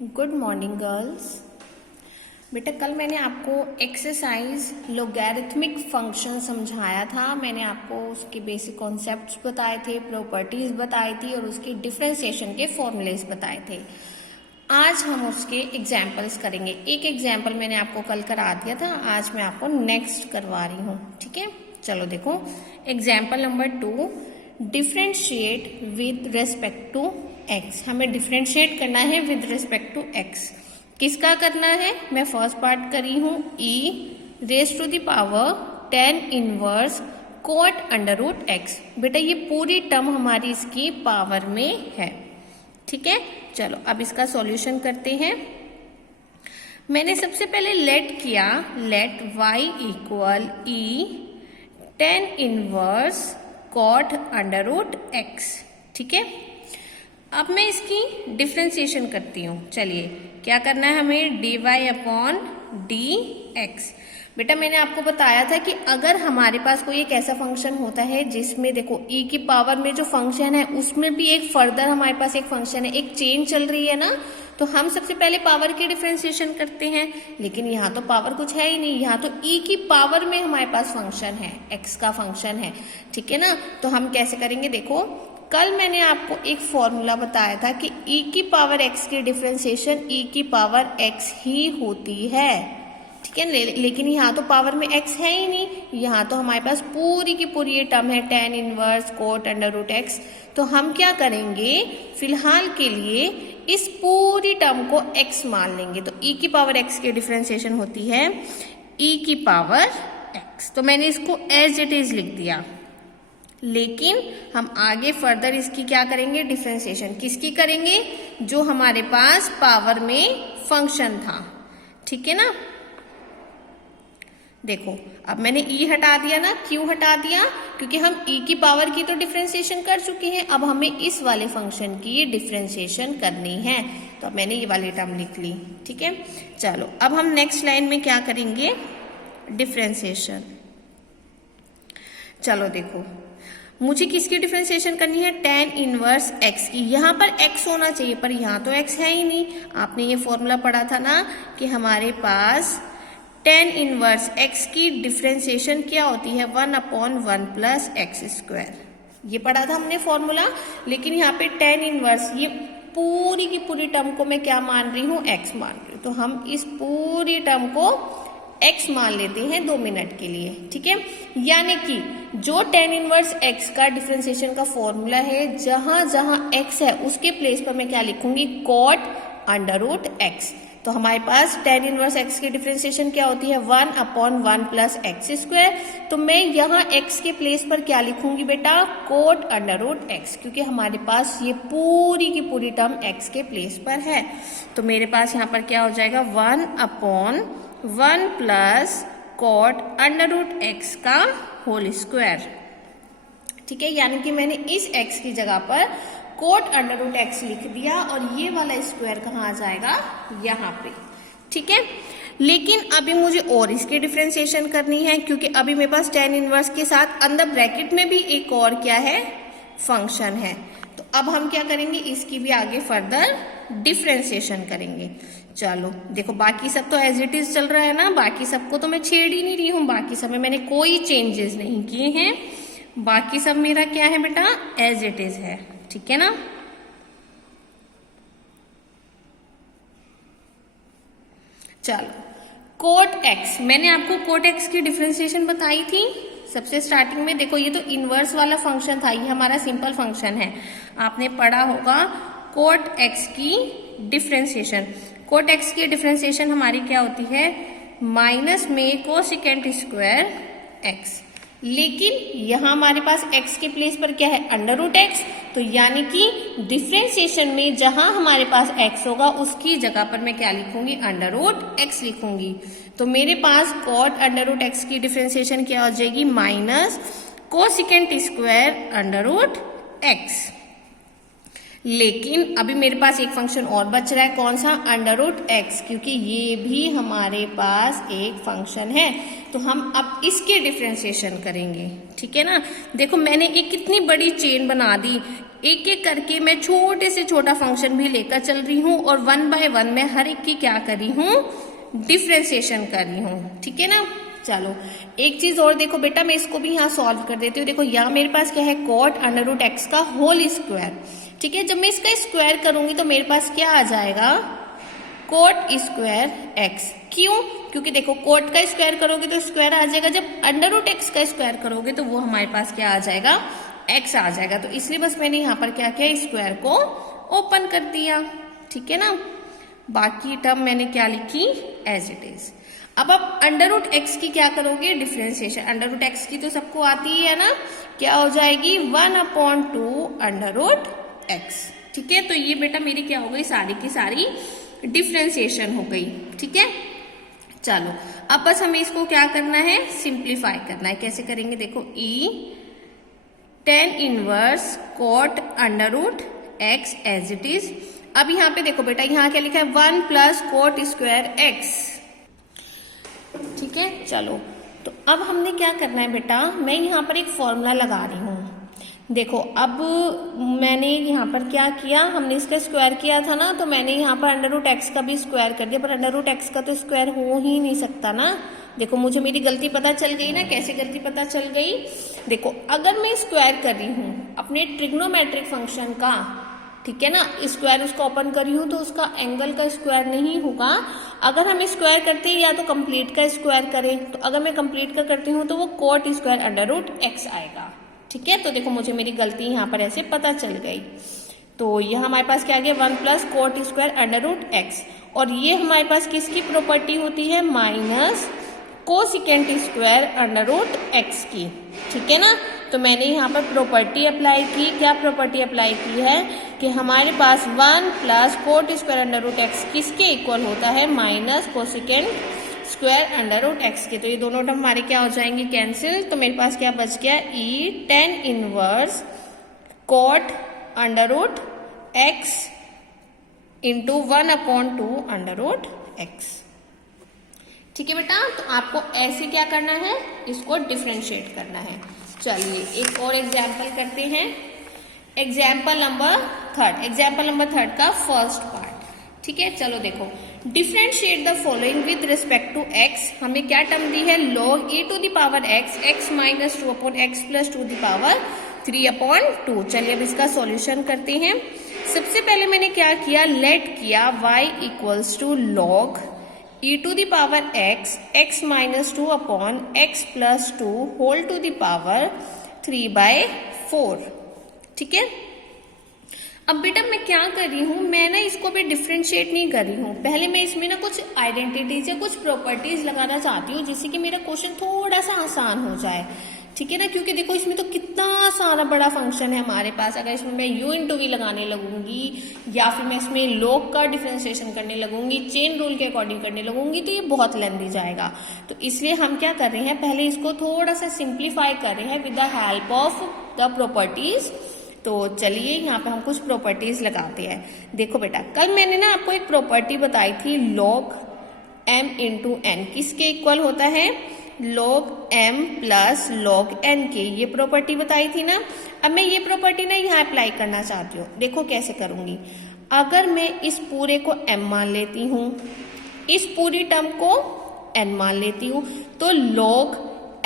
Good morning girls. बेटा कल मैंने आपको एक्सरसाइज लोगैरिथमिक फंक्शन समझाया था। मैंने आपको उसके बेसिक कॉन्सेप्ट्स बताए थे, प्रॉपर्टीज बताई थी और उसके डिफरेंशिएशन के फॉर्मूलेस बताए थे। आज हम उसके एग्जाम्पल्स करेंगे। एक एग्जाम्पल मैंने आपको कल करा दिया था, आज मैं आपको नेक्स्ट करवा रही हूँ। ठीक है, चलो देखो example number 2, differentiate with respect to x. हमें डिफरेंशिएट करना है विद रेस्पेक्ट टू एक्स। किसका करना है? मैं फर्स्ट पार्ट करी हूं, e raise to the power 10 inverse cot under root x. बेटा ये पूरी टर्म हमारी इसकी पावर में है। ठीक है, चलो अब इसका सॉल्यूशन करते हैं। मैंने सबसे पहले लेट किया, let y equal e 10 inverse cot under root x. ठीक है, अब मैं इसकी डिफरेंशिएशन करती हूँ। चलिए क्या करना है हमें, dy अपॉन डी एक्स। बेटा मैंने आपको बताया था कि अगर हमारे पास कोई एक ऐसा फंक्शन होता है जिसमें देखो e की पावर में जो फंक्शन है उसमें भी एक फर्दर हमारे पास एक फंक्शन है, एक चेन चल रही है ना, तो हम सबसे पहले पावर की डिफरेंशिएशन करते हैं। लेकिन यहाँ तो पावर कुछ है ही नहीं, यहाँ तो e की पावर में हमारे पास फंक्शन है, x का फंक्शन है। ठीक है ना, तो हम कैसे करेंगे? देखो कल मैंने आपको एक फॉर्मूला बताया था कि e की पावर x की डिफरेंशिएशन e की पावर x ही होती है। ठीक है, लेकिन यहाँ तो पावर में x है ही नहीं, यहाँ तो हमारे पास पूरी की पूरी ये टर्म है 10 inverse cot under root x. तो हम क्या करेंगे, फिलहाल के लिए इस पूरी टर्म को x मान लेंगे। तो e की पावर x की डिफरेंशिएशन होती है e की पावर x। तो मैंने इसको एज इट इज लिख दिया, लेकिन हम आगे फर्दर इसकी क्या करेंगे, डिफरेंशिएशन किसकी करेंगे, जो हमारे पास पावर में फंक्शन था। ठीक है ना, देखो अब मैंने e हटा दिया ना, क्यों हटा दिया? क्योंकि हम e की पावर की तो डिफरेंशिएशन कर चुके हैं, अब हमें इस वाले फंक्शन की डिफरेंशिएशन करनी है। तो अब मैंने ये वाली टर्म लिख ली। ठीक है, चलो अब हम नेक्स्ट लाइन में क्या करेंगे, डिफरेंशिएशन। चलो देखो मुझे किसकी डिफरेंशिएशन करनी है, 10 इनवर्स x की। यहाँ पर x होना चाहिए पर यहाँ तो x है ही नहीं। आपने ये फॉर्मूला पढ़ा था ना कि हमारे पास 10 इनवर्स x की डिफरेंशिएशन क्या होती है, 1 अपॉन 1 प्लस एक्स स्क्वायर। ये पढ़ा था हमने फॉर्मूला। लेकिन यहाँ पे 10 इनवर्स, ये पूरी की पूरी टर्म को मैं क्या मान रही हूँ, x मान रही हूँ। तो हम इस पूरी टर्म को x मान लेते हैं 2 मिनट के लिए। ठीक है, यानी कि जो 10 इनवर्स x का डिफरेंशिएशन का फॉर्मूला है, जहां जहां x है उसके प्लेस पर मैं क्या लिखूंगी, कोट अंडर रूट x। तो हमारे पास 10 इनवर्स x की डिफरेंशिएशन क्या होती है, 1 अपॉन 1 प्लस एक्स स्क्वायर। तो मैं यहाँ x के प्लेस पर क्या लिखूंगी बेटा, कोट अंडर रूट x, क्योंकि हमारे पास ये पूरी की पूरी टर्म x के प्लेस पर है। तो मेरे पास यहाँ पर क्या हो जाएगा, 1 upon 1 plus cot under root x का होल स्क्वायर। ठीक है, यानी कि मैंने इस x की जगह पर कोट अंडर रूट एक्स लिख दिया और ये वाला स्क्वायर कहाँ आ जाएगा, यहाँ पे। ठीक है, लेकिन अभी मुझे और इसकी डिफरेंशिएशन करनी है, क्योंकि अभी मेरे पास 10 इनवर्स के साथ अंदर ब्रैकेट में भी एक और क्या है, फंक्शन है। तो अब हम क्या करेंगे, इसकी भी आगे फर्दर डिफरेंशिएशन करेंगे। चलो देखो बाकी सब तो एज इट इज चल रहा है ना, बाकी सबको तो मैं छेड़ ही नहीं रही हूँ, बाकी सब में मैंने कोई चेंजेस नहीं किए हैं, बाकी सब मेरा क्या है बेटा, एज इट इज है। ठीक है ना, चलो कोट x, मैंने आपको कोट x की डिफरेंशिएशन बताई थी सबसे स्टार्टिंग में। देखो ये तो इनवर्स वाला फंक्शन था, ये हमारा सिंपल फंक्शन है। आपने पढ़ा होगा कोट x की डिफरेंशिएशन। कोट x की डिफरेंशिएशन हमारी क्या होती है, माइनस में कोसेकेंट स्क्वायर x। लेकिन यहाँ हमारे पास x के प्लेस पर क्या है, अंडर रूट एक्स। तो यानी कि डिफरेंशिएशन में जहां हमारे पास x होगा उसकी जगह पर मैं क्या लिखूंगी, अंडर रूट एक्स लिखूंगी। तो मेरे पास कोट अंडर रूट एक्स की डिफरेंशिएशन क्या हो जाएगी, minus cosecant square under root x. लेकिन अभी मेरे पास एक फंक्शन और बच रहा है, कौन सा, अंडर रूट एक्स, क्योंकि ये भी हमारे पास एक फंक्शन है। तो हम अब इसके डिफरेंशिएशन करेंगे। ठीक है ना, देखो मैंने एक कितनी बड़ी चेन बना दी, एक एक करके मैं छोटे से छोटा फंक्शन भी लेकर चल रही हूँ और 1 बाय 1 में हर एक की क्या कर रही हूँ, डिफ्रेंसिएशन कर रही हूँ। ठीक है ना। चलो एक चीज और देखो बेटा, मैं इसको भी यहाँ सॉल्व कर देती हूँ। देखो यहाँ मेरे पास क्या है, कॉट अंडर रूट एक्स का होल स्क्वायर। ठीक है, जब मैं इसका स्क्वायर करूंगी तो मेरे पास क्या आ जाएगा, कोट स्क्वायर एक्स। क्यों, क्योंकि देखो कोट का स्क्वायर करोगे तो स्क्वायर आ जाएगा, जब अंडर रूट एक्स का स्क्वायर करोगे तो वो हमारे पास क्या आ जाएगा, एक्स आ जाएगा। तो इसलिए बस मैंने यहाँ पर क्या किया, स्क्वायर को ओपन कर दिया। ठीक है ना, बाकी टर्म मैंने क्या लिखी, एज इट इज। अब आप अंडर रूट एक्स की क्या करोगे, डिफ्रेंसिएशन। अंडर रूट एक्स की तो सबको आती ही है ना, क्या हो जाएगी, 1/2 अंडर रूट एक्स। ठीक है, तो ये बेटा मेरी क्या हो गई, सारी की सारी डिफ्रेंसिएशन हो गई। ठीक है, चलो अब बस हमें इसको क्या करना है, सिंप्लीफाई करना है। कैसे करेंगे, देखो tan inverse cot under root x as it is. अब यहाँ पे देखो बेटा, यहाँ क्या लिखा है, 1 प्लस कोट स्क्वायर एक्स। ठीक है, चलो तो अब हमने क्या करना है बेटा, मैं यहाँ पर एक फॉर्मूला लगा रही हूँ। देखो अब मैंने यहाँ पर क्या किया, हमने इसका स्क्वायर किया था ना, तो मैंने यहाँ पर अंडर रूट एक्स का भी स्क्वायर कर दिया, पर अंडर रूट एक्स का तो स्क्वायर हो ही नहीं सकता ना। देखो मुझे मेरी गलती पता चल गई ना, कैसे गलती पता चल गई, देखो अगर मैं स्क्वायर कर रही हूँ अपने ट्रिग्नोमेट्रिक फंक्शन का, ठीक है ना, स्क्वायर उसका ओपन कर रही हूँ तो उसका एंगल का स्क्वायर नहीं होगा। अगर हम स्क्वायर करते हैं या तो कंप्लीट का स्क्वायर करें, तो अगर मैं कंप्लीट का करती हूँ तो वो cot square under root x आएगा। ठीक है, तो देखो मुझे मेरी गलती यहाँ पर ऐसे पता चल गई। तो यह हमारे पास क्या आ गया, 1 plus cot square under root x, और ये हमारे पास किसकी प्रॉपर्टी होती है, minus cosecant square under root x की। ठीक है ना, तो मैंने यहाँ पर प्रॉपर्टी अप्लाई की। क्या प्रॉपर्टी अप्लाई की है कि हमारे पास 1 plus cot square under root x किसके इक्वल होता है, minus cosecant square under root x के। तो ये दोनों टर्म हमारे क्या हो जाएंगे, कैंसिल। तो मेरे पास क्या बच गया, tan inverse cot under root x into 1/2 under root x. ठीक है बेटा, तो आपको ऐसे क्या करना है, इसको डिफ्रेंशिएट करना है। चलिए एक और एग्जाम्पल करते हैं, एग्जाम्पल नंबर 3 का फर्स्ट पार्ट। ठीक है, चलो देखो, differentiate the following with respect to x. हमें क्या टर्म दी है, log e to the power x, x minus 2/x plus 2 the power 3/2। चलिए अब इसका सॉल्यूशन करते हैं। सबसे पहले मैंने क्या किया, लेट किया y equals to log e to the power x, x minus 2/x plus 2 whole to the power 3/4। ठीक है, अब बेटा मैं क्या कर रही हूँ, मैं ना इसको भी डिफ्रेंशिएट नहीं कर रही हूँ, पहले मैं इसमें ना कुछ आइडेंटिटीज या कुछ प्रॉपर्टीज लगाना चाहती हूँ जिससे कि मेरा क्वेश्चन थोड़ा सा आसान हो जाए। ठीक है ना, क्योंकि देखो इसमें तो कितना सारा बड़ा फंक्शन है हमारे पास। अगर इसमें मैं u इंटू वी लगाने लगूंगी या फिर मैं इसमें log का डिफ्रेंशिएशन करने लगूंगी, चेन रूल के अकॉर्डिंग करने लगूंगी, तो ये बहुत लेंथी जाएगा। तो इसलिए हम क्या कर रहे हैं, पहले इसको थोड़ा सा सिंप्लीफाई कर रहे हैं with the help of the properties. तो चलिए यहाँ पे हम कुछ प्रॉपर्टीज लगाते हैं। देखो बेटा, कल मैंने ना आपको एक प्रॉपर्टी बताई थी, log m इंटू n किसके इक्वल होता है, log m plus log n के, ये प्रॉपर्टी बताई थी ना। अब मैं ये प्रॉपर्टी ना यहाँ अप्लाई करना चाहती हूँ। देखो कैसे करूंगी, अगर मैं इस पूरे को m मान लेती हूँ, इस पूरी टर्म को n मान लेती हूँ, तो log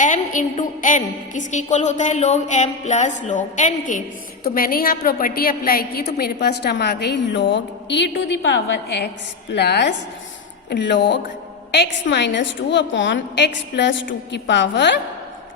m इंटू n किसके इक्वल होता है, log m plus log n के। तो मैंने यहाँ प्रॉपर्टी अप्लाई की, तो मेरे पास टर्म आ गई log e to the power x plus log x minus 2/x plus 2 की पावर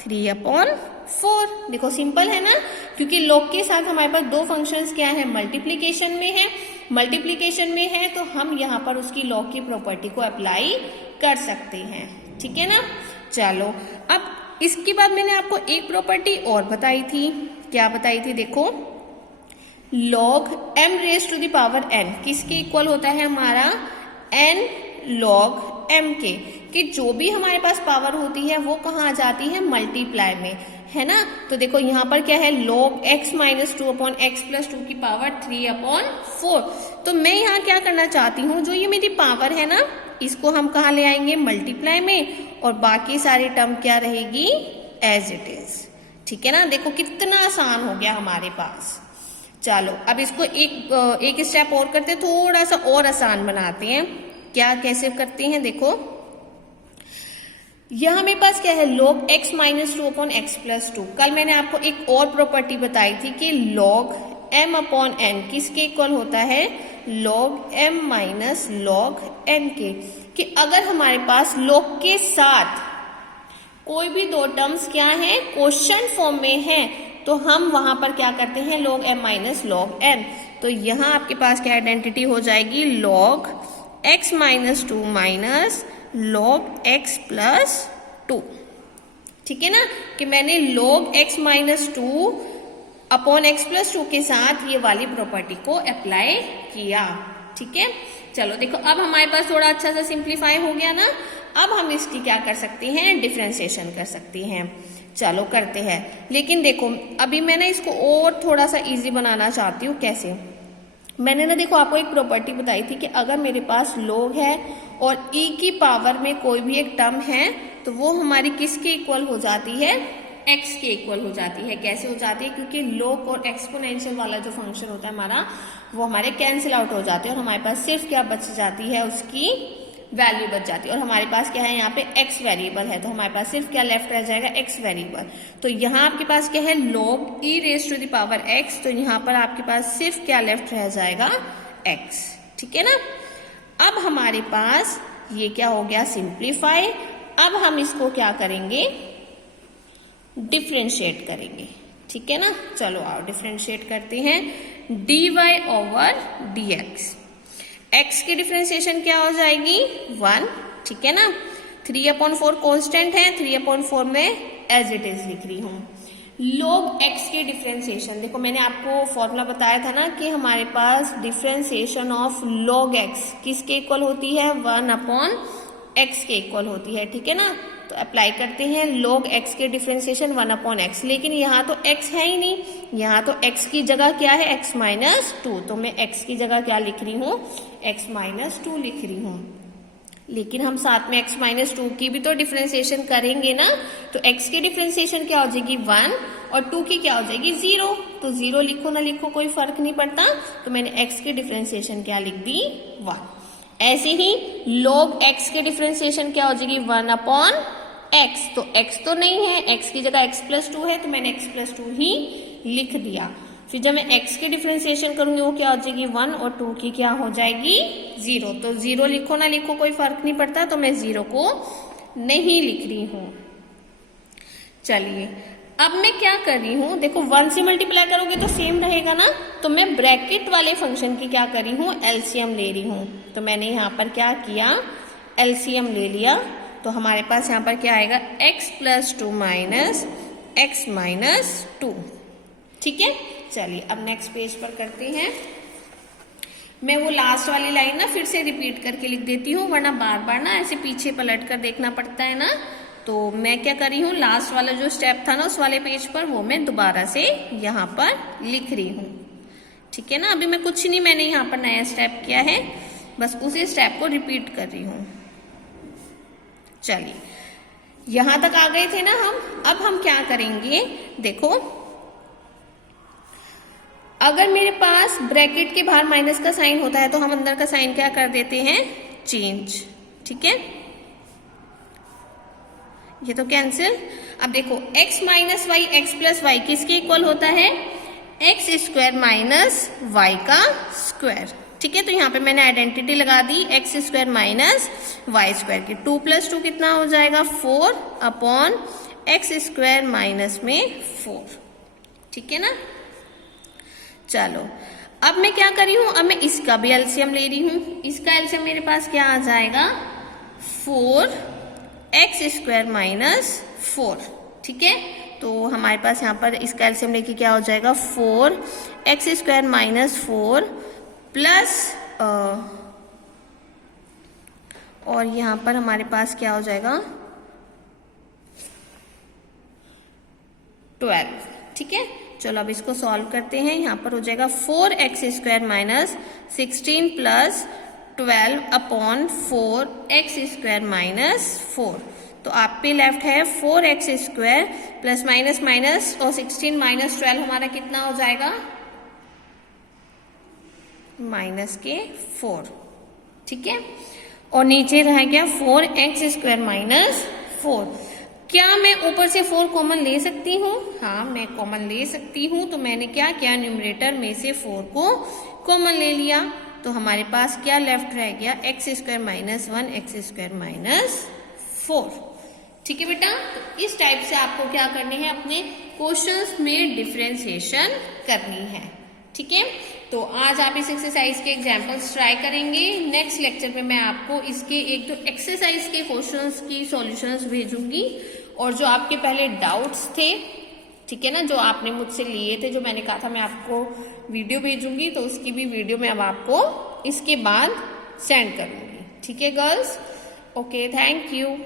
3/4। देखो सिंपल है ना, क्योंकि log के साथ हमारे पास दो फंक्शंस क्या है, मल्टीप्लीकेशन में है, तो हम यहाँ पर उसकी log की प्रॉपर्टी को अप्लाई कर सकते हैं। ठीक है ना, चलो अब इसके बाद मैंने आपको एक प्रॉपर्टी और बताई थी। क्या बताई थी, देखो log m raise to the power n किसके इक्वल होता है, हमारा n log m के, कि जो भी हमारे पास पावर होती है वो कहाँ आ जाती है, मल्टीप्लाई में, है ना। तो देखो यहाँ पर क्या है, log x minus 2/x plus 2 की पावर 3/4। तो मैं यहाँ क्या करना चाहती हूँ, जो ये मेरी पावर है ना, इसको हम कहाँ ले आएंगे, मल्टीप्लाई में, और बाकी सारी टर्म क्या रहेगी, एज इट इज। ठीक है ना, देखो कितना आसान हो गया हमारे पास। चलो अब इसको एक स्टेप और करते हैं, थोड़ा सा और आसान बनाते हैं। क्या कैसे करते हैं देखो, यहां मेरे पास क्या है log x minus 2 upon x plus 2। कल मैंने आपको एक और प्रॉपर्टी बताई थी कि log m अपॉन n किसके इक्वल होता है, log m minus log n के, कि अगर हमारे पास log के साथ कोई भी दो टर्म्स क्या है क्वोशंट फॉर्म में है, तो हम वहां पर क्या करते हैं log m minus log n। तो यहां आपके पास क्या आइडेंटिटी हो जाएगी log x minus 2 minus log x plus 2। ठीक है ना, कि मैंने log x minus 2 upon x plus 2 के साथ ये वाली प्रॉपर्टी को अप्लाई किया। ठीक है, चलो देखो अब हमारे पास थोड़ा अच्छा सा सिंप्लीफाई हो गया ना। अब हम इसकी क्या कर सकते हैं, डिफरेंशिएशन कर सकते हैं। चलो करते हैं, लेकिन देखो अभी मैं ना इसको और थोड़ा सा इजी बनाना चाहती हूँ। कैसे, मैंने ना देखो आपको एक प्रॉपर्टी बताई थी कि अगर मेरे पास log है और e की पावर में कोई भी एक टर्म है तो वो हमारी किसके इक्वल हो जाती है, x के इक्वल हो जाती है। कैसे हो जाती है, क्योंकि log और एक्सपोनेंशियल वाला जो फंक्शन होता है हमारा, वो हमारे कैंसिल आउट हो जाते हैं और हमारे पास सिर्फ क्या बच जाती है, उसकी वैल्यू बच जाती है। और हमारे पास क्या है यहाँ पे x वेरिएबल है, तो हमारे पास सिर्फ क्या लेफ्ट रह जाएगा, x वेरिएबल। तो यहाँ आपके पास क्या है log e raise to the power x, तो यहाँ पर आपके पास सिर्फ क्या लेफ्ट रह जाएगा, x। ठीक है ना, अब हमारे पास ये क्या हो गया, सिंप्लीफाई। अब हम इसको क्या करेंगे, डिफ्रेंशिएट करेंगे। ठीक है ना, चलो आओ डिफ्रेंशिएट करते हैं। dy ओवर dx, x की डिफ्रेंशिएशन क्या हो जाएगी, 1। ठीक है ना, 3/4 कांस्टेंट है, 3/4 में एज इट इज लिख रही हूँ। log x की डिफ्रेंशिएशन देखो, मैंने आपको फॉर्मूला बताया था ना कि हमारे पास डिफ्रेंशिएशन ऑफ log x किसके इक्वल होती है, 1/x के इक्वल होती है। ठीक है ना, तो अप्लाई करते हैं log x के डिफ्रेंशिएशन 1/x, लेकिन यहाँ तो x है ही नहीं, यहाँ तो x की जगह क्या है, x माइनस 2। तो मैं x की जगह क्या लिख रही हूँ, x माइनस 2 लिख रही हूँ। लेकिन हम साथ में x माइनस 2 की भी तो डिफ्रेंशिएशन करेंगे ना, तो x की डिफ्रेंशिएशन क्या हो जाएगी, 1, और 2 की क्या हो जाएगी, 0। तो 0 लिखो ना लिखो कोई फर्क नहीं पड़ता, तो मैंने x की डिफ्रेंशिएशन क्या लिख दी, 1। ऐसे ही log x की डिफ्रेंशिएशन क्या हो जाएगी, 1/x। तो x तो नहीं है, x की जगह x प्लस 2 है, तो मैंने x प्लस 2 ही लिख दिया। फिर जब मैं x की डिफ्रेंशिएशन करूंगी वो क्या हो जाएगी, 1, और 2 की क्या हो जाएगी, 0। तो 0 लिखो ना लिखो कोई फर्क नहीं पड़ता, तो मैं 0 को नहीं लिख रही हूं। चलिए अब मैं क्या कर रही हूं, देखो 1 से मल्टीप्लाई करोगे तो सेम रहेगा ना, तो मैं ब्रैकेट वाले फंक्शन की क्या कर रही हूं, एलसीएम ले रही हूं। तो मैंने यहाँ पर क्या किया, एलसीएम ले लिया। तो हमारे पास यहाँ पर क्या आएगा, x plus 2 minus x minus 2। ठीक है, चलिए अब नेक्स्ट पेज पर करते हैं। मैं वो लास्ट वाली लाइन ना फिर से रिपीट करके लिख देती हूँ, वरना बार बार ना ऐसे पीछे पलट कर देखना पड़ता है ना। तो मैं क्या कर रही हूँ, लास्ट वाला जो स्टेप था ना उस वाले पेज पर, वो मैं दोबारा से यहाँ पर लिख रही हूँ। ठीक है ना, अभी मैं कुछ नहीं, मैंने यहाँ पर नया स्टेप किया है, बस उसी स्टेप को रिपीट कर रही हूँ। चलिए यहां तक आ गए थे ना हम। अब हम क्या करेंगे, देखो अगर मेरे पास ब्रैकेट के बाहर माइनस का साइन होता है तो हम अंदर का साइन क्या कर देते हैं, चेंज। ठीक है, ये तो कैंसिल। अब देखो x minus Y X plus Y किसके इक्वल होता है, एक्स स्क्वायर माइनस वाई का स्क्वायर। ठीक है, तो यहाँ पे मैंने आइडेंटिटी लगा दी X square minus Y square की। 2 + 2 कितना हो जाएगा, 4/x स्क्वायर माइनस में 4। ठीक है ना, चलो अब मैं क्या कर रही हूं, अब मैं इसका भी एलसीएम ले रही हूं। इसका एलसीएम मेरे पास क्या आ जाएगा, 4x स्क्वायर माइनस 4। ठीक है, तो हमारे पास यहाँ पर इसका एलसीएम लेके क्या हो जाएगा, 4x स्क्वायर माइनस 4 प्लस और यहाँ पर हमारे पास क्या हो जाएगा, 12। ठीक है, चलो अब इसको सॉल्व करते हैं। यहाँ पर हो जाएगा 4x square minus 16 plus 12/4x square minus 4। तो आप पे लेफ्ट है 4x square plus minus minus और 16 माइनस 12 हमारा कितना हो जाएगा, माइनस के 4, ठीक है। और नीचे रह गया 4x² माइनस 4। क्या मैं ऊपर से 4 कॉमन ले सकती हूँ? हाँ, मैं कॉमन ले सकती हूँ। तो मैंने क्या किया, न्यूमरेटर में से 4 को कॉमन ले लिया। तो हमारे पास क्या लेफ्ट रह गया, x² माइनस 1 x² माइनस 4। ठीक है बेटा, तो इस टाइप से आपको क्या करने हैं, अपने क्वेश्चंस में डिफरेंशिएशन करनी है। ठीक है, तो आज आप इस एक्सरसाइज के एग्जांपल्स ट्राई करेंगे। नेक्स्ट लेक्चर में मैं आपको इसके 1-2 एक्सरसाइज के क्वेश्चंस की सॉल्यूशंस भेजूंगी, और जो आपके पहले डाउट्स थे, ठीक है ना, जो आपने मुझसे लिए थे, जो मैंने कहा था मैं आपको वीडियो भेजूंगी, तो उसकी भी वीडियो मैं अब आपको इसके बाद सेंड करूंगी। ठीक है गर्ल्स, ओके, थैंक यू।